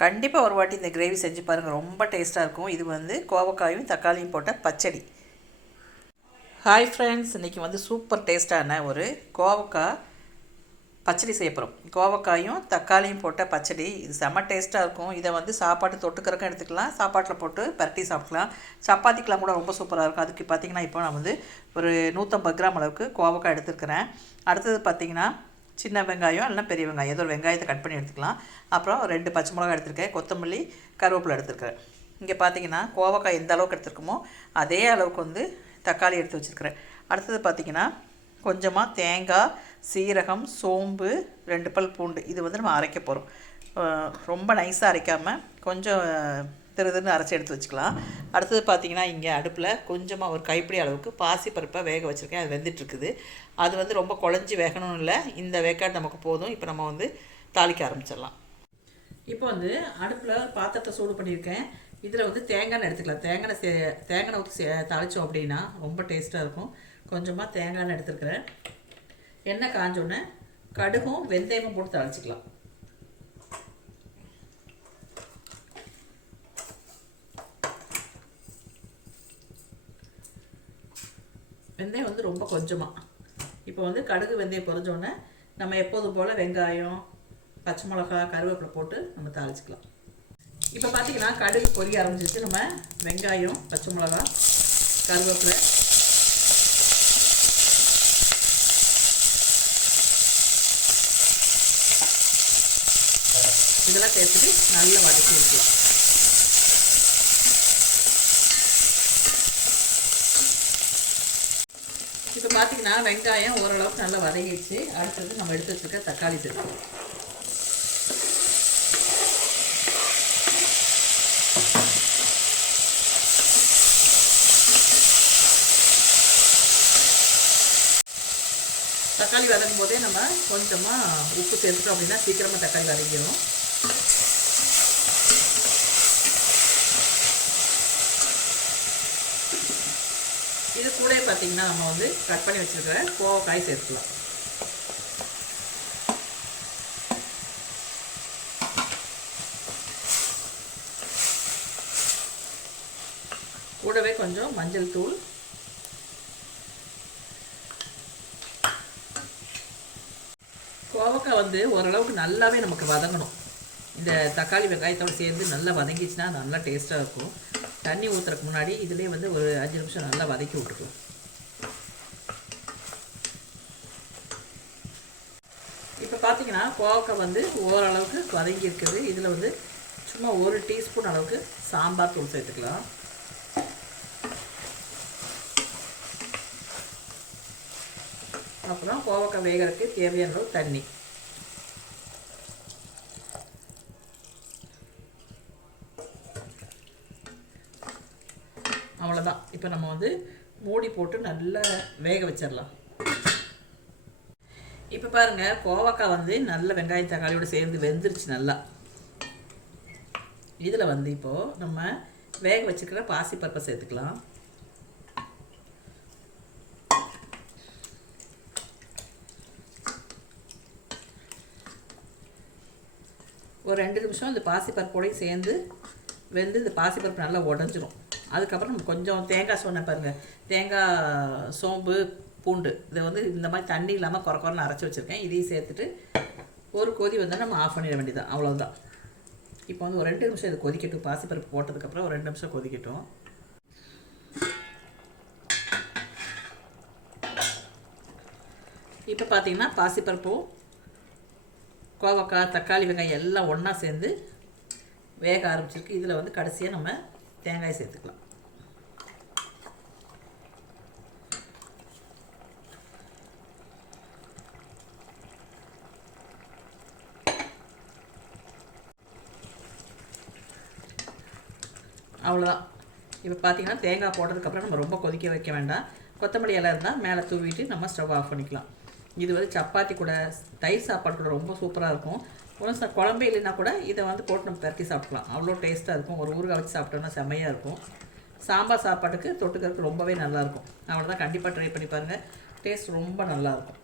கண்டிப்பாக ஒரு வாட்டி இந்த கிரேவி செஞ்சு பாருங்கள் ரொம்ப டேஸ்ட்டாக இருக்கும். இது வந்து கோவக்காயும் தக்காளியும் போட்ட பச்சடி. ஹாய் ஃப்ரெண்ட்ஸ் இன்றைக்கி வந்து சூப்பர் டேஸ்ட்டான ஒரு கோவக்காய் பச்சடி செய்ய போகிறோம் கோவக்காயும் தக்காளியும் போட்ட பச்சடி. இது செம்ம டேஸ்ட்டாக இருக்கும். இதை வந்து சாப்பாட்டு தொட்டுக்கிறக்கும் எடுத்துக்கலாம். சாப்பாட்டில் போட்டு பரட்டி சாப்பிட்லாம். சப்பாத்திக்கெலாம் கூட ரொம்ப சூப்பராக இருக்கும். அதுக்கு பார்த்திங்கன்னா இப்போ நான் வந்து ஒரு நூற்றம்பது கிராம் அளவுக்கு கோவக்காய் எடுத்துருக்கிறேன். அடுத்தது பார்த்திங்கன்னா சின்ன வெங்காயம் இல்லைனா பெரிய வெங்காயம். ஏதோ ஒரு வெங்காயத்தை கட் பண்ணி எடுத்துக்கலாம். அப்புறம் ரெண்டு பச்சை மிளகா எடுத்திருக்கேன். கொத்தமல்லி கருவேப்பிலை எடுத்திருக்கேன். இங்கே பார்த்தீங்கன்னா கோவக்காய் எந்த அளவுக்கு எடுத்துருக்கோமோ அதே அளவுக்கு வந்து தக்காளி எடுத்து வச்சுருக்கிறேன். அடுத்தது பார்த்திங்கன்னா கொஞ்சமாக தேங்காய் சீரகம் சோம்பு ரெண்டு பல் பூண்டு. இது வந்து நம்ம அரைக்க போகிறோம் ரொம்ப நைஸாக அரைக்காமல் கொஞ்சம் திருதுன்னு அரைச்சி எடுத்து வச்சுக்கலாம். அடுத்தது பார்த்திங்கன்னா இங்கே அடுப்பில் கொஞ்சமாக ஒரு கைப்பிடி அளவுக்கு பாசி பருப்பை வேக வச்சுருக்கேன். அது வெந்துட்டுருக்குது. அது வந்து ரொம்ப குழஞ்சி வேகணும்னு இல்லை. இந்த வேக்காடு நமக்கு போதும். இப்போ நம்ம வந்து தாளிக்க ஆரம்பிச்சிடலாம். இப்போ வந்து அடுப்பில் பாத்திரத்தை சூடு பண்ணியிருக்கேன். இதில் வந்து தேங்காய் எடுத்துக்கலாம். தேங்காய் சே தேங்காய் ஊற்றி சே தாளித்தோம் அப்படின்னா ரொம்ப டேஸ்ட்டாக இருக்கும். கொஞ்சமாக தேங்காய் எடுத்துருக்கிறேன். எண்ணெய் காஞ்சோடனே கடுகும் வெந்தயமும் போட்டு தாளிச்சிக்கலாம். வெந்தயம் வந்து ரொம்ப கொஞ்சமாக இப்போ வந்து கடுகு வெந்தயம் பொறிஞ்சோடனே நம்ம எப்போதும் போல் வெங்காயம் பச்சை மிளகா கருவேப்பிலை போட்டு நம்ம தாளிச்சிக்கலாம். இப்போ பார்த்தீங்கன்னா கடுகு பொரிய ஆரம்பிச்சிச்சு நம்ம வெங்காயம் பச்சை மிளகா கருவேப்பிலை. இதெல்லாம் சேர்த்துட்டு நல்லா வதக்கி வைக்கலாம் இப்போ பார்த்தீங்கன்னா வெங்காயம் ஓரளவுக்கு நல்லா வதங்கிடுச்சு. அடுத்தது நம்ம எடுத்து வச்சுருக்க தக்காளி சேர்த்துக்கலாம் தக்காளி வதங்கும் போதே நம்ம கொஞ்சமாக உப்பு சேர்த்துட்டோம் அப்படின்னா சீக்கிரமாக தக்காளி வதங்கிடும் இது கூட பார்த்தீங்கன்னா நம்ம வந்து கட் பண்ணி வச்சுருக்கிற கோவக்காய் சேர்த்துக்கலாம். கூடவே கொஞ்சம் மஞ்சள் தூள். கோவக்காய் வந்து ஓரளவுக்கு நல்லாவே நமக்கு வதங்கணும். இந்த தக்காளி வெங்காயத்தோடு சேர்ந்து நல்லா வதங்கிச்சுன்னா நல்லா டேஸ்ட்டாக இருக்கும். தண்ணி ஊற்றுறதுக்கு முன்னாடி இதுலேயே வந்து ஒரு அஞ்சு நிமிஷம் நல்லா வதக்கி விட்டுக்கலாம். இப்போ பார்த்தீங்கன்னா கோவக்காய் வந்து ஓரளவுக்கு வதங்கி இருக்குது. இதில் வந்து சும்மா ஒரு டீஸ்பூன் அளவுக்கு சாம்பார் தூள் சேர்த்துக்கலாம். அப்புறம் கோவக்காய் வேகிறதுக்கு தேவையான அளவு தண்ணி. அவ்வளோதான் இப்போ நம்ம வந்து மூடி போட்டு நல்லா வேக வச்சிடலாம். இப்போ பாருங்கள் கோவக்காய் வந்து நல்ல வெங்காய தக்காளியோடு சேர்ந்து வெந்துருச்சு நல்லா. இதில் வந்து இப்போது நம்ம வேக வச்சுக்கிற பாசிப்பருப்பை சேர்த்துக்கலாம். ஒரு ரெண்டு நிமிஷம் இந்த பாசிப்பருப்போடையும் சேர்ந்து வெந்து இந்த பாசிப்பருப்பு நல்லா உடஞ்சிரும். அதுக்கப்புறம் நம்ம கொஞ்சம் தேங்காய் சொன்னேன் பாருங்கள் தேங்காய் சோம்பு பூண்டு இதை வந்து இந்த மாதிரி தண்ணி இல்லாமல் குறை குறைன்னு அரைச்சி வச்சுருக்கேன். இதையும் சேர்த்துட்டு ஒரு கொதி வந்தால் நம்ம ஆஃப் பண்ணிட வேண்டியதான் அவ்வளோதான் இப்போ வந்து ஒரு ரெண்டு நிமிஷம் இது கொதிக்கட்டும். பாசிப்பருப்பு போட்டதுக்கப்புறம் ஒரு ரெண்டு நிமிஷம் கொதிக்கட்டும். இப்போ பார்த்தீங்கன்னா பாசிப்பருப்பும் கோவக்காய் தக்காளி வெங்காயம் எல்லாம் ஒன்றா சேர்ந்து வேக ஆரம்பிச்சிருக்கு. இதில் வந்து கடைசியாக நம்ம தேங்காய் சேர்த்துக்கலாம். அவ்வளோதான் இப்போ பார்த்தீங்கன்னா தேங்காய் போட்டதுக்கப்புறம் நம்ம ரொம்ப கொதிக்க வைக்க வேண்டாம். கொத்தமல்லி இலை இருந்தால் மேலே தூவிட்டு நம்ம ஸ்டவ் ஆஃப் பண்ணிக்கலாம். இது வந்து சப்பாத்தி கூட தயிர் சாப்பாடு கூட ரொம்ப சூப்பராக இருக்கும். ஒன்றும் குழம்பு இல்லைன்னா கூட இதை வந்து போட்டு நம்ம பரட்டி சாப்பிட்லாம். அவ்வளோ டேஸ்ட்டாக இருக்கும். ஒரு ஊறுகாய் வச்சு சாப்பிட்டோம்னா செம்மையாக இருக்கும். சாம்பார் சாப்பாட்டுக்கு தொட்டுக்கிறதுக்கு ரொம்பவே நல்லாயிருக்கும் அவ்வளோதான் கண்டிப்பாக ட்ரை பண்ணி பாருங்கள் டேஸ்ட் ரொம்ப நல்லாயிருக்கும்